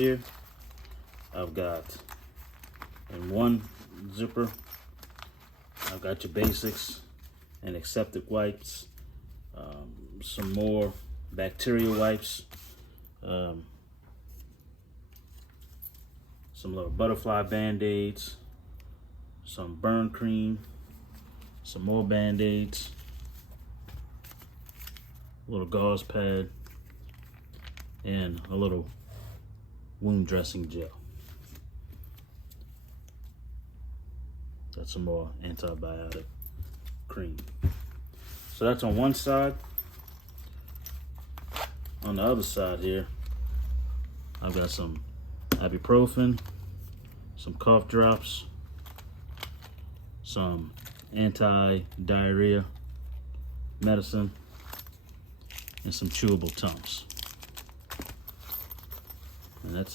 Here, I've got in one zipper, I've got your basics, antiseptic wipes, some more bacteria wipes, some little butterfly band-aids, some burn cream, some more band-aids, a little gauze pad, and a little wound dressing gel. Got some more antibiotic cream. So that's on one side. On the other side here, I've got some ibuprofen, some cough drops, some anti-diarrhea medicine, and some chewable Tums. And that's it.